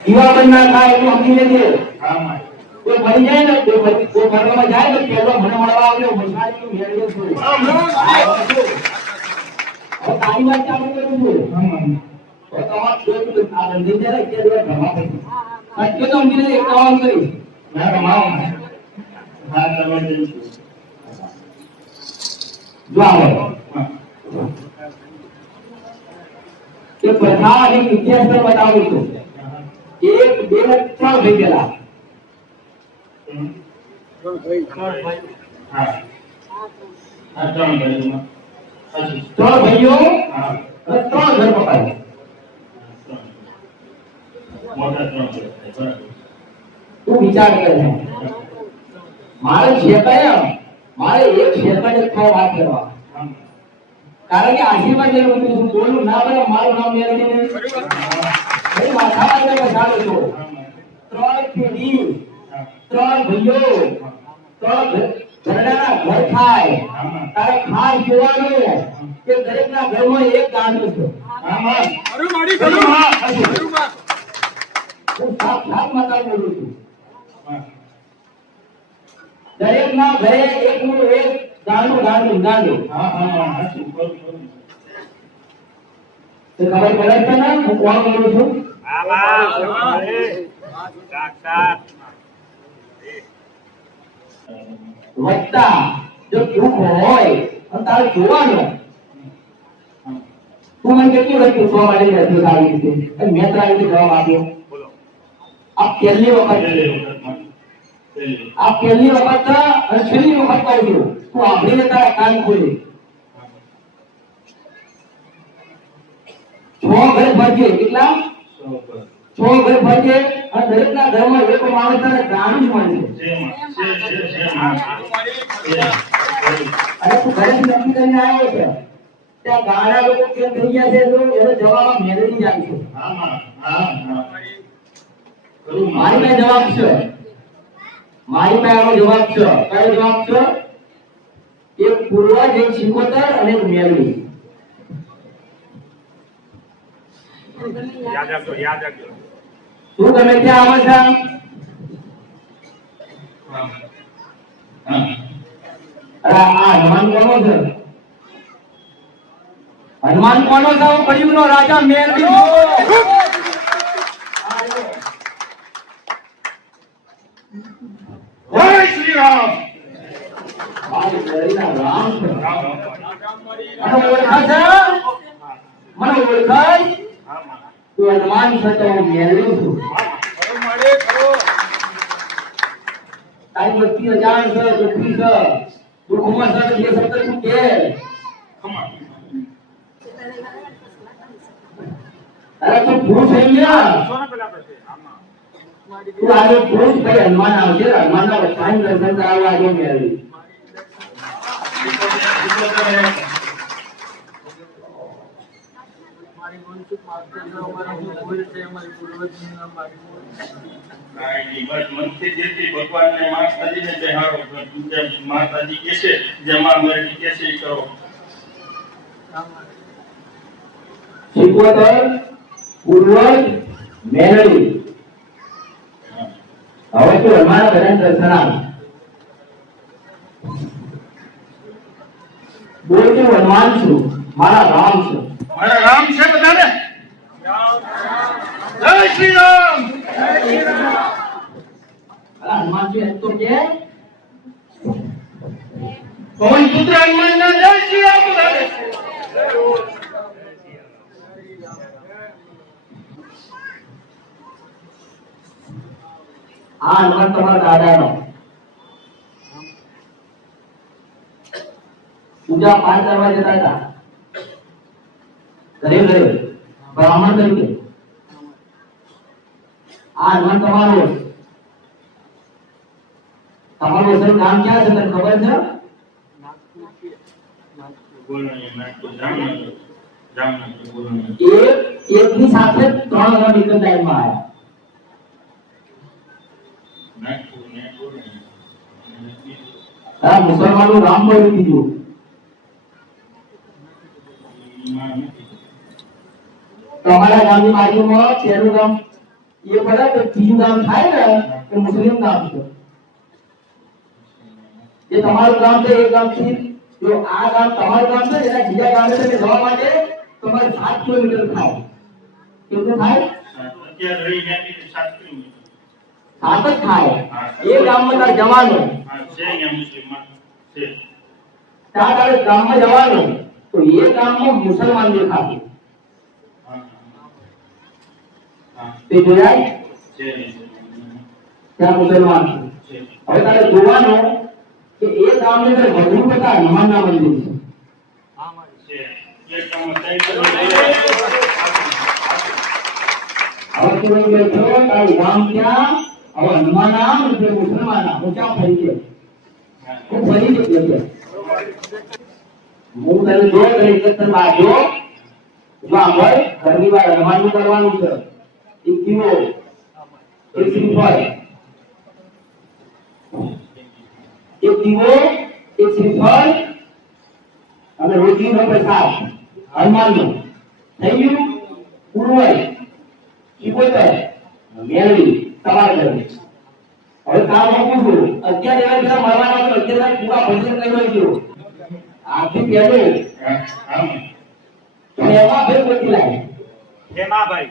દીવાબંધ ના થાય એટલું સમજી લેજે. કોઈ ભરી જાય ને કોઈ કોઈ ભરવામાં જાય તો પેલો મને મળવા આવ્યો મસાજી મેળવ્યો છું. તારી વાત ચાલુ કરું છું. ને ના ઇતિહાસ બતાવું છું. એક બે ત્રણ થઈ ગયેલા. ત્રણ ભાઈઓ ત્રણ ઘર પકડાય મોટા ત્રણ બરાબર. તું વિચાર કરે મારે ક્ષેત્ર મારે એક જ થાય વાત કરવા કારણ કે આશીર્વાદ લેવું બોલું ના બને મારું નામ લેવું માથા માટે બસાડું ત્રણ પેઢી, ત્રણ ભાઈઓ, ત્રણ ઘર થાય તારે ખાસ જોવાનું કે દરેકના ઘરમાં એક ગાંડું ઘરે એક નું એક ગાંડું ગાંડું ગાંડું. તો ખબર પડે છે ને? હું કોણ બોલું છું? વત્તા જો દુઃખ હોય અને તારે જોવાનું. તું મને કેટલી વસ્તુ જોવા માટે રહેતો સારી રીતે. અને મેં તારી રીતે જવાબ આપ્યો. આ પહેલી વખત આ પહેલી વખત અને છેલ્લી વખત કહું છું તું આંભળીને તારા કાન ખોલી. છ ઘર ભરજે કેટલા? છ ઘર ભરજે અને દરેકના ઘરમાં એક માણસ તારે ગાણું જ મળે જે માં. જે, જે, જે માં. જે. અરે તું ઘરેથી નક્કી કરીને આવ્યો છે ત્યાં ગાણા લોકો કેમ થઈ ગયા છે તો એનો જવાબ મેળવી જાય છે માં. માં. મારી પાસે જવાબ છે મારી પાસે આનો જવાબ છે કયો જવાબ છે એક પૂર્વજ એક સિકોતર અને મેળવી યાદ રાખજો યાદ રાખજો. તું ગમે ત્યાં આવે છે? હનુમાન કોનો છે? હનુમાન કોનો છે? કળિયુગનો રાજા મેળવી જય શ્રી રામ રામ રામ. મને ઓળખાય છે મને ઓળખાય હા માં. તું હનુમાન છે તો હું મેળવી છું. તારી વસ્તી અજાણ છે દુઃખી છે. દુઃખમાં છે જે શબ્દ હનુમાન આવશે હનુમાનના વખાણ દર્શન કરાવવા આજે મેળવી મારી વંશિત માતા છે અમારા જે ભૂલ છે અમારી પૂર્વજની નામ મારી ભૂલ છે. કાંઈ નહીં, બસ મનથી જેથી હવે તો હનુમાન બધાને દર્શન આપ બોલ કે હું હનુમાન મારા રામ છું. મારા રામ છે બધાને? શ્રી રામ અરે એમ તો કે? પવન પુત્ર હનુમાનના જય શ્રી રામ આ હનુમાન તમારા દાદાનો. પૂજા પાઠ કરવા જતા હતા. ગરીબ ઘરે બ્રાહ્મણ તરીકે મુસલમાનો રામ બોલી દીધું તમારા ગામની બાજુમાં છેલ્લું ગામ એ બધા જે ત્રીજું ગામ થાય ને એ મુસ્લિમ ગામ છે એ તમારું ગામ છે એ ગામથી જો આ ગામ તમારું ગામ છે એના બીજા ગામે તમે જવા માટે તમારે સાત કિલોમીટર થાય કેટલું થાય અત્યારે રહી ત્યાંથી સાત કિલોમીટર સાત જ થાય એ ગામમાં તારે જવાનું હા છે અહીંયા મુસ્લિમમાં છે ત્યાં તારે ગામમાં જવાનું તો એ ગામમાં મુસલમાન દેખાશે હા હા તે જોયા છે ત્યાં મુસલમાન છે છે હવે તારે જોવાનું કે એ ગામની અંદર વધુ પડતા હનુમાનના મંદિર છે છે પ્લેટફોર્મમાં ત્રણ કિલોમીટર હવે તું એમ બેઠો તારું ગામ ક્યાં હવે હનુમાન નામ એટલે મુસલમાન નામ હું ક્યાં ફરી ગયો હું ફરી ગયો કે હું તને જો તને ઇન્જેક્શન મારજો જો આંબળ ઘરની બહાર હનુમાનનું કરવાનું છે એક દીવો એક શ્રીફળ અને રોટલીનો પ્રસાદ હનુમાનનો થઈ ગયું પૂર્વજ શિકોતર મેળવી તમારે ઘરે. હવે કામ આપું છું. અત્યારે એવા બધા મળવાના તો અત્યારે પૂરા ભજન કરી લેજો આથી પહેલું એમાં ફેર બધી લાગે. સીમાભાઈ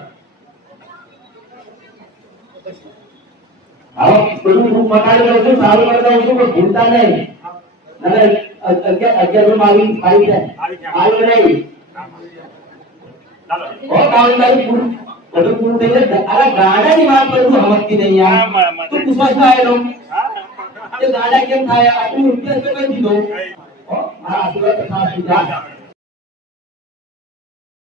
હવે બધું હું મટાડી દઉં છું સારું કરી દઉં છું પણ ભૂલતા નહીં. અને અગિયાર અગિયારમાં આવી આવી જાય. આવી નહીં. ઓ કાવલદારી પૂરું બધું પૂરું થઈ જાય. અરે ગાડાની વાત સમજતી નહીં યાર. તું પૂછવા ગાડા કેમ થાય? આટલું રૂપિયા તો કઈ દીધો? મારા આશીર્વાદ ખાસ